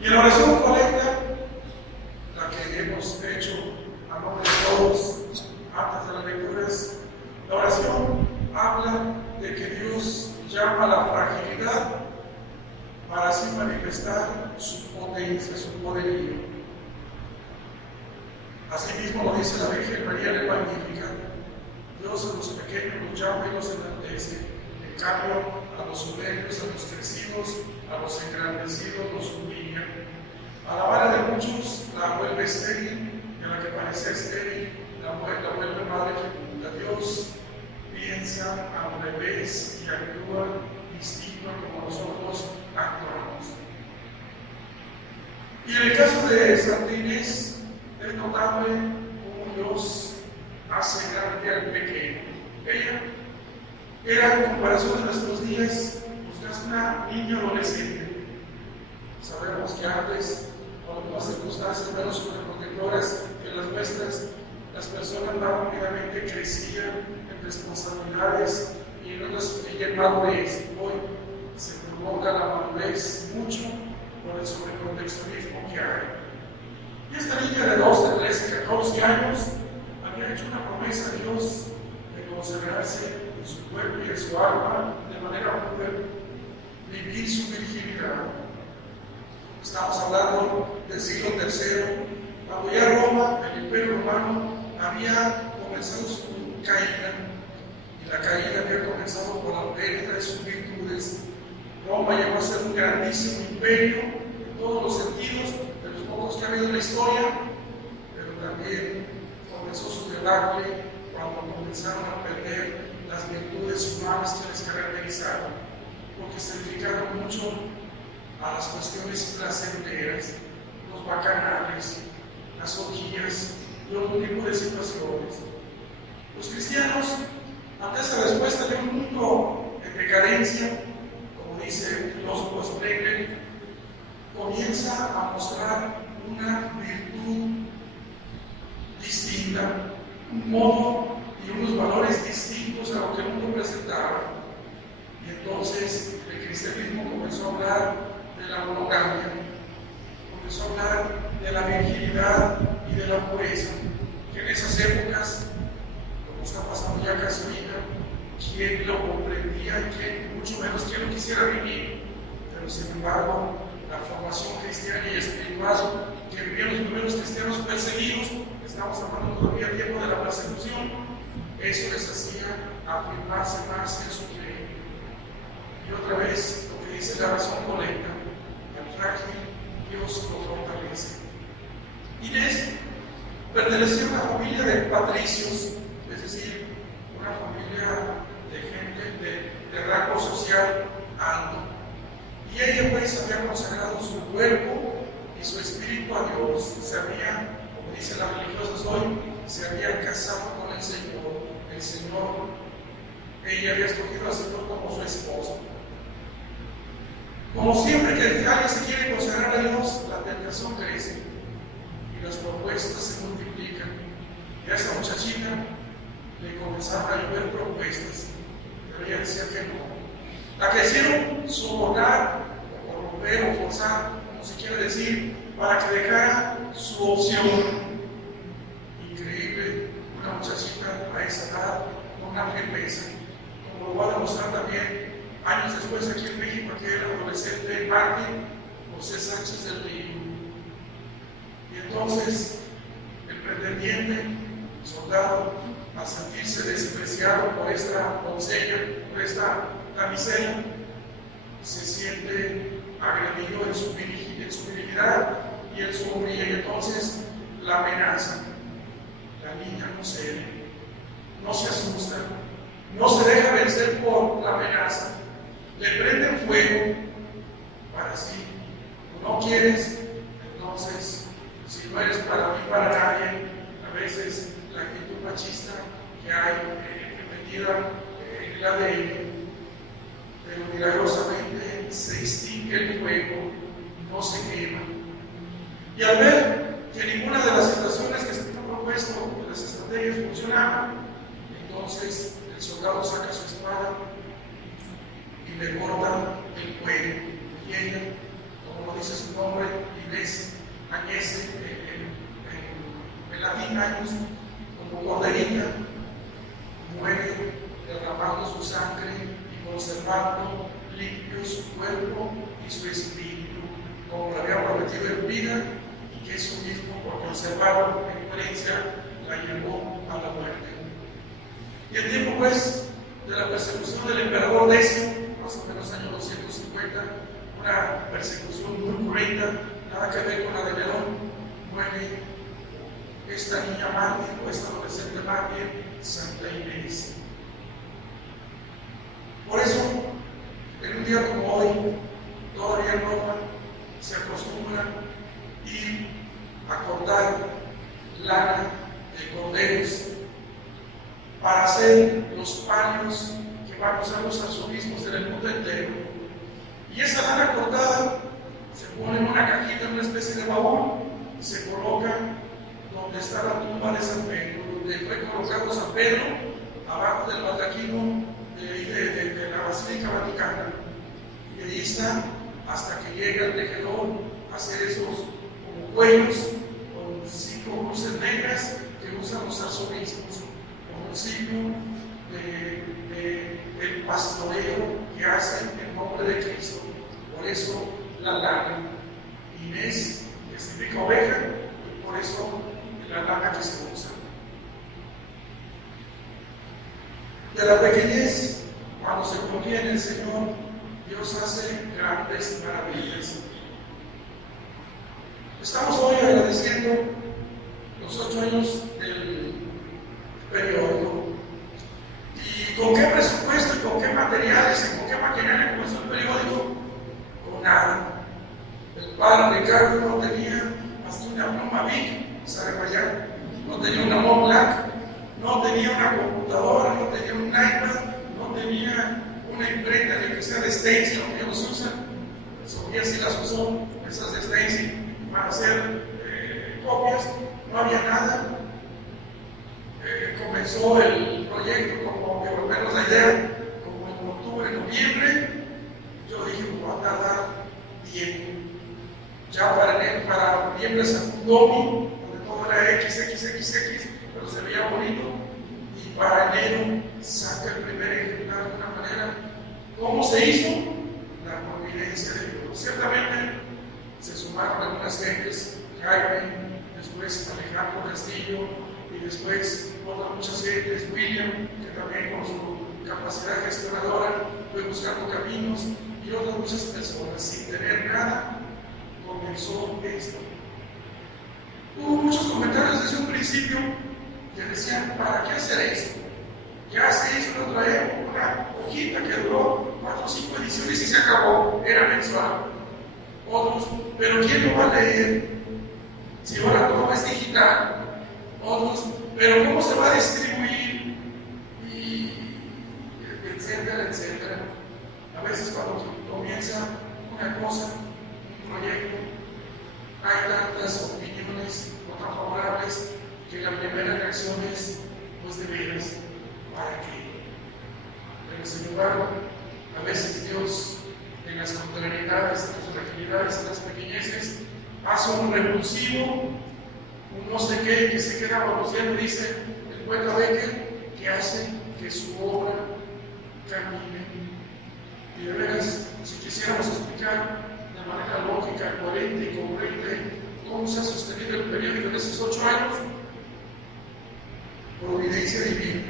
Y en la oración colecta, la que hemos hecho a nombre de todos antes de las lecturas, la oración habla de que Dios llama a la fragilidad para así manifestar su potencia, su poderío. Asimismo lo dice la Virgen María en el Magníficat: Dios a los pequeños los llama y los enaltece, en cambio a los soberbios, a los crecidos, a los engrandecidos los humilla. A la vara de muchos la vuelve estéril, y a la que parece estéril la vuelve madre fecunda. Dios piensa al revés y actúa distinto como nosotros actuamos. Y en el caso de Santa Inés es notable cómo Dios hace grande al pequeño. Ella era, en comparación de nuestros días, pues, una niña adolescente. Sabemos que antes, por algunas circunstancias menos sobreprotectoras que las nuestras, las personas más rápidamente crecían en responsabilidades y en madurez. Hoy se prolonga la madurez mucho por el sobreproteccionismo que hay. Y esta niña de 12, 13, 14 años había hecho una promesa a Dios de consagrarse en su cuerpo y en su alma de manera pura, vivir su virginidad. Estamos hablando del siglo III, cuando ya Roma, el Imperio Romano, había comenzado su caída, y la caída había comenzado por la pérdida de sus virtudes. Roma llegó a ser un grandísimo imperio en todos los sentidos, de los pocos que ha habido en la historia, pero también comenzó su debacle cuando comenzaron a perder las virtudes humanas que les caracterizaban, porque se dedicaron mucho a las cuestiones placenteras, los bacanales, las orgías y otro tipo de situaciones. Los cristianos, ante esa respuesta de un mundo en decadencia, como dice el filósofo Sprengel, comienza a mostrar una virtud distinta, un modo y unos valores distintos a lo que el mundo presentaba. Y entonces el cristianismo comenzó a hablar de la monogamia, comenzó a hablar de la virginidad y de la pureza, que en esas épocas, como está pasando ya casi ahorita, quién lo comprendía y quién, mucho menos quién lo quisiera vivir. Pero sin embargo, la formación cristiana y espiritual que vivían los primeros cristianos perseguidos, estamos hablando todavía tiempo de la persecución, eso les hacía afirmarse más en su fe. Y otra vez, lo que dice la razón colecta: al frágil Dios lo fortalece. Inés pertenecía a una familia de patricios, es decir, una familia de gente de rango social alto. Y ella pues había consagrado su cuerpo y su espíritu a Dios. Se había, como dicen las religiosas hoy, se había casado con el Señor. El Señor, ella había escogido al Señor como su esposo. Como siempre que alguien se quiere consagrar a Dios, la tentación crece y las propuestas se multiplican. Y a esta muchachita le comenzaron a llover propuestas, pero ella decía que no. La que hicieron sobornar, o corromper, o forzar, como se quiere decir, para que dejara su opción. Increíble, una muchachita a esa edad, con una firmeza, como lo va a demostrar también años después aquí en México, que era adolescente Martín José Sánchez del Río. Y entonces el pretendiente, el soldado, al sentirse despreciado por esta doncella, por esta damisela, se siente agredido en su virilidad y en su hombría, y entonces la amenaza. La niña no cede, no se asusta, no se deja vencer por la amenaza, le prenden fuego para sí. No quieres, entonces, si no eres para mí, para nadie. A veces la actitud machista que hay metida en el ADN, pero milagrosamente se extingue el fuego, no se quema. Y al ver que ninguna de las situaciones que se han propuesto, de las estrategias, funcionaban, entonces el soldado saca su espada y le corta el cuello. Y ella, como lo dice su nombre, Inés Añese, en latín años, como corderita, muere derramando su sangre y conservando limpio su cuerpo y su espíritu, como lo había prometido en vida, y que eso mismo, por conservarlo en coherencia, la llevó a la muerte. Y el tiempo, pues, de la persecución del emperador Decio, más o menos año 250, una persecución muy cruenta, nada que ver con la de Nerón, muere esta niña mártir, o esta adolescente mártir, Santa Inés. Por eso, en un día como hoy, todavía en Roma se acostumbra ir a cortar lana de corderos para hacer los paños que van a usar los arzobispos en el mundo entero. Y esa lana cortada se pone en una cajita, en una especie de baúl, y se coloca donde está la tumba de San Pedro, donde fue colocado San Pedro, abajo del baldaquino de la Basílica Vaticana. Y allí está hasta que llegue el tejedor a hacer esos como cuellos con 5 cruces negras que usan los arzobispos, como un signo del pastoreo que hacen en nombre de Cristo. Por eso la lana. Inés, que significa oveja, y por eso la lana que se usa. De la pequeñez, cuando se confía en el Señor, Dios hace grandes maravillas. Estamos hoy agradeciendo los 8 años del periódico. ¿Y con qué presupuesto y con qué materiales y con qué maquinaria comenzó el periódico? Con nada. El padre Ricardo no tenía hasta una pluma Bic, ¿sabe allá? No tenía una Montblanc, no tenía una computadora, no tenía un iPad, no tenía una imprenta que sea de stencil, que ellos usan. Sofía sí las usó, esas de stencil, para hacer copias. No había nada. Comenzó el proyecto, como que por lo menos la idea, como en octubre, noviembre. Yo dije, va a tardar tiempo. Ya para noviembre sacó un domi, donde todo era XXXX, pero se veía bonito. Y para enero saca el primer ejemplar de una manera. ¿Cómo se hizo? La providencia de Dios. Ciertamente se sumaron algunas gentes, Jaime, después Alejandro Castillo, y después otras muchas gentes, William, que también con su capacidad gestionadora fue buscando caminos, y otras muchas personas, sin tener nada, comenzó esto. Hubo muchos comentarios desde un principio que decían, ¿para qué hacer esto? Ya se hizo en otra época una hojita que duró 4 o 5 ediciones y se acabó, era mensual. Otros, pero ¿quién lo va a leer? Si ahora todo es digital. Otros, pero ¿cómo se va a distribuir? Y etcétera, etcétera. A veces cuando comienza una cosa, un proyecto, hay tantas opiniones no tan favorables que la primera reacción es, pues de veras, ¿para qué? Pero sin embargo, a veces Dios, en las contrariedades, en las fragilidades, en las pequeñeces, hace un revulsivo, un no sé qué, que se queda balbuceando, dice el poeta Becker, que hace que su obra camine. Y de veras, si quisiéramos explicar de manera lógica, coherente y congruente cómo se ha sostenido el periódico en esos 8 años, providencia divina.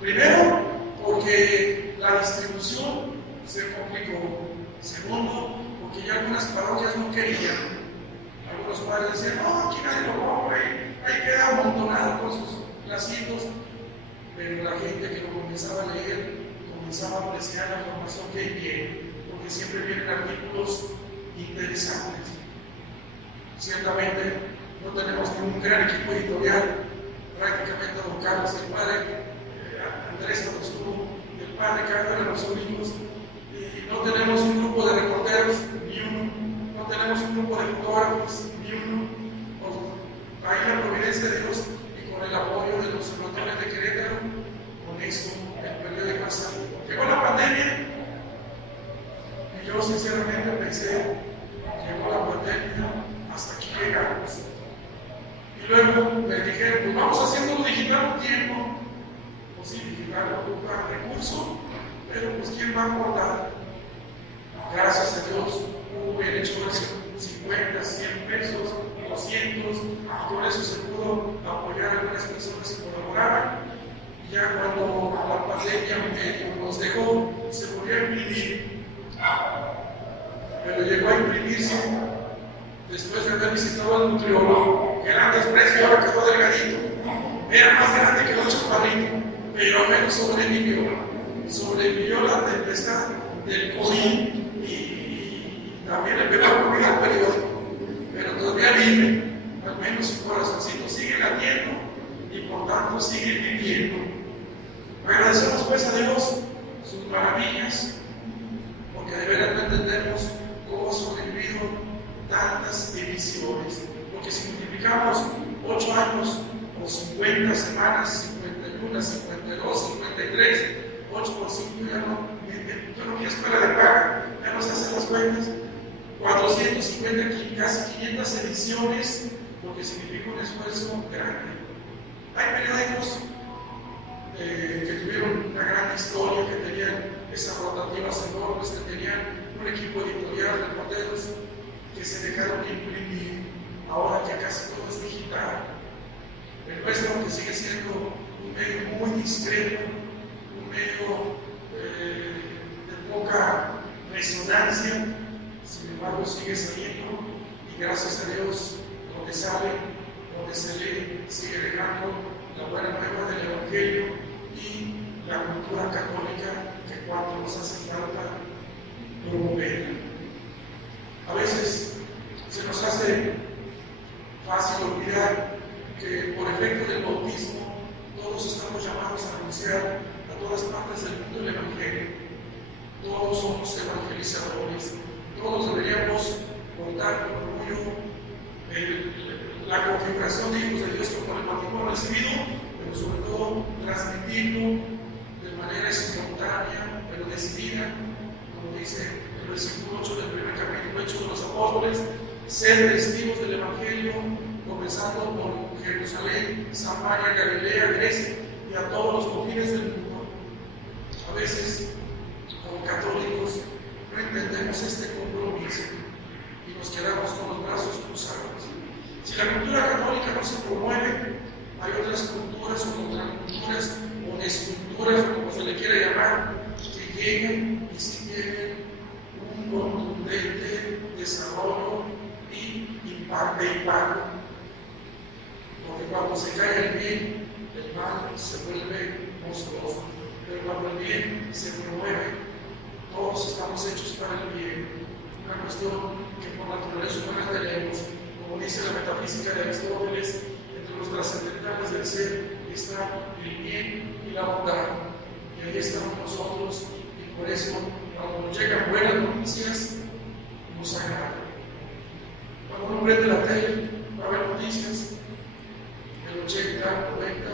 Primero, porque la distribución se complicó. Segundo, porque ya algunas parroquias no querían. Algunos padres decían, no, aquí nadie lo compra, ahí queda amontonado con sus lacitos. Pero la gente que lo comenzaba a leer, comenzaba a apreciar la información que viene, porque siempre vienen artículos interesantes. Ciertamente no tenemos ningún gran equipo editorial, prácticamente don Carlos, el padre Andrés Arturo, el padre Carlos de los domingos, y no tenemos un grupo de reporteros, ni uno, no tenemos un grupo de fotógrafos, ni uno. Ahí la providencia de Dios y con el apoyo de los observatorios de Querétaro, con eso el periódico salió. Llegó la pandemia y yo sinceramente pensé Y luego me dijeron, pues vamos haciéndolo digital un tiempo. Pues sí, digital ocupa recurso, pero pues ¿quién va a aportar? Gracias a Dios, hubo hecho 50, 100 pesos, 200, por eso se pudo apoyar a algunas personas que colaboraban. Y ya cuando la pandemia medio nos dejó, se volvió a imprimir. Pero llegó a imprimirse después de haber visitado al nutriólogo, que era desprecio y ahora quedó delgadito. Era más grande que el chaparrito, pero al menos sobrevivió. Sobrevivió la tempestad del COVID y también le pegó la comida al periódico. Pero todavía vive, al menos su corazoncito sigue latiendo y por tanto sigue viviendo. Agradecemos pues a Dios sus maravillas, porque de verdad no entendemos cómo ha sobrevivido tantas ediciones. Porque si multiplicamos 8 años o 50 semanas, 51, 52, 53, 8 por 5 ya no, yo no quiero escuela de paga, ya no se hacen las cuentas. 450, casi 500 ediciones, lo que significa un esfuerzo grande. Hay periódicos que tuvieron una gran historia, que tenían esas rotativas enormes, que tenían un equipo editorial de reporteros que se dejaron de imprimir, ahora que casi todo es digital. El nuestro, que sigue siendo un medio muy discreto, un medio de poca resonancia, sin embargo sigue saliendo y gracias a Dios donde sale, donde se lee, sigue dejando la buena nueva del Evangelio y la cultura católica que cuanto nos hace falta promover. A veces se nos hace fácil olvidar que por efecto del bautismo todos estamos llamados a anunciar a todas partes del mundo el Evangelio. Todos somos evangelizadores. Todos deberíamos contar con orgullo la configuración de hijos de Dios que por el bautismo recibido, pero sobre todo transmitirlo de manera espontánea, pero decidida, como dice el versículo 8 del primer capítulo Hechos de los Apóstoles, ser testigos del Evangelio, comenzando por Jerusalén, Samaria, Galilea, Grecia y a todos los confines del mundo. A veces, como católicos, no entendemos este compromiso y nos quedamos con los brazos cruzados. Si la cultura católica no se promueve, hay otras culturas o contraculturas o esculturas, como se le quiera llamar, que lleguen y si tienen un contundente desarrollo y impacto. Porque cuando se cae el bien, el mal se vuelve monstruoso. Pero cuando el bien se promueve, todos estamos hechos para el bien. Una cuestión que por naturaleza humana tenemos, como dice la metafísica de Aristóteles, entre los trascendentales del ser está el bien y la bondad. Y ahí estamos nosotros, y por eso cuando nos llegan buenas noticias, nos agrada. Cuando uno prende la tele, va a haber noticias, el 80, 90,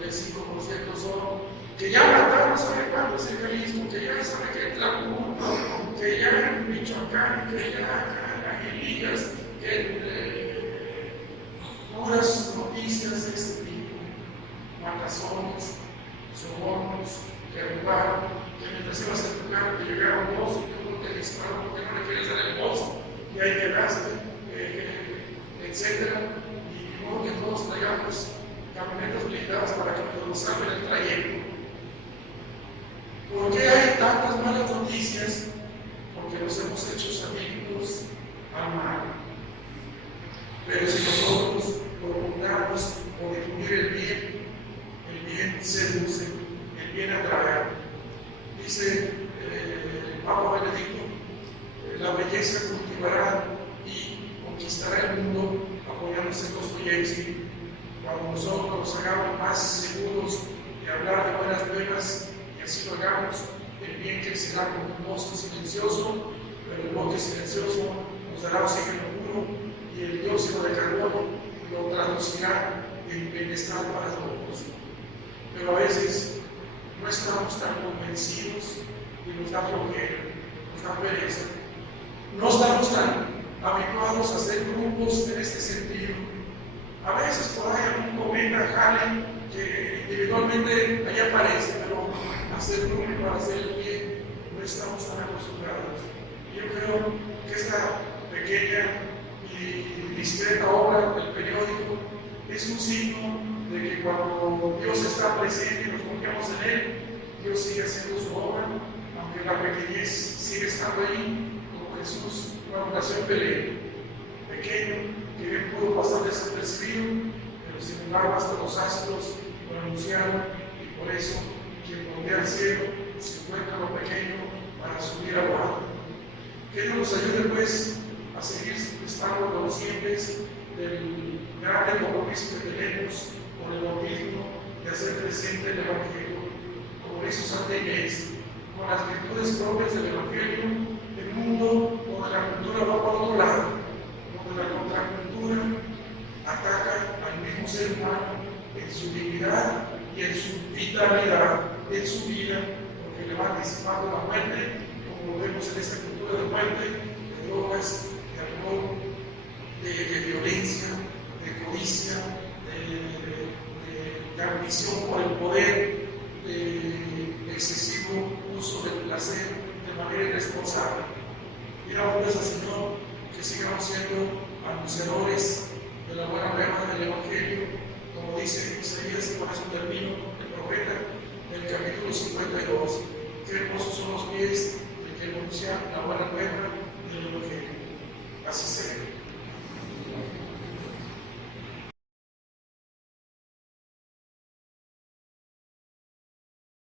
95% son que ya mataron, sabe cuántos en Jalisco, que ya sabe que es la culpa, que ya en Michoacán, que ya en Elías, que puras noticias de este tipo, matazones, sobornos, que robaron, que mientras ibas a tu carro te llegaron dos y tú no te dispararon porque no le querías dar el bolso y ahí quedaste, etc. Y modo que todos traigamos camionetas blindadas para que nos salven el trayecto. ¿Por qué hay tantas malas noticias? Porque nos hemos hecho amigos al mal. Pero si nosotros procuramos por difundir el bien seduce, el bien atrae. Dice el Papa Benedicto, la belleza cultivará y conquistará el mundo apoyándose en Dostoyevsky. Cuando nosotros nos hagamos más seguros de hablar de buenas nuevas, y así lo hagamos, el bien crecerá como un bosque silencioso, pero el bosque silencioso nos dará oxígeno puro y el dióxido de carbono lo traducirá en bienestar para todos. Pero a veces no estamos tan convencidos y nos da flojera, nos da pereza. No estamos tan habituados a hacer grupos en este sentido. A veces por ahí algún cometa jale que individualmente ahí aparece, pero hacer número para hacer el bien no estamos tan acostumbrados. Yo creo que esta pequeña y discreta obra del periódico es un signo de que cuando Dios está presente y nos confiamos en Él, Dios sigue haciendo su obra, aunque la pequeñez sigue estando ahí, como Jesús, una ocasión pequeño, que bien pudo pasar desapercibido, pero sin embargo hasta los astros lo anunciaron, y por eso quien voltea al cielo se encuentra lo pequeño para subir a lo alto. Que Dios nos ayude pues a seguir estando conscientes del grande compromiso que tenemos con el bautismo de hacer presente el Evangelio, como hizo Santa Inés, con las virtudes propias del Evangelio, el mundo donde la cultura va por otro lado, donde la contracultura ataca al mismo ser humano en su dignidad y en su vitalidad, en su vida, porque le va anticipando la muerte, como lo vemos en esta cultura de muerte, de drogas, de alcohol, de violencia, de codicia, de ambición por el poder, de excesivo uso del placer de manera irresponsable. Pidamos al Señor que sigamos siendo anunciadores de la buena nueva del Evangelio, como dice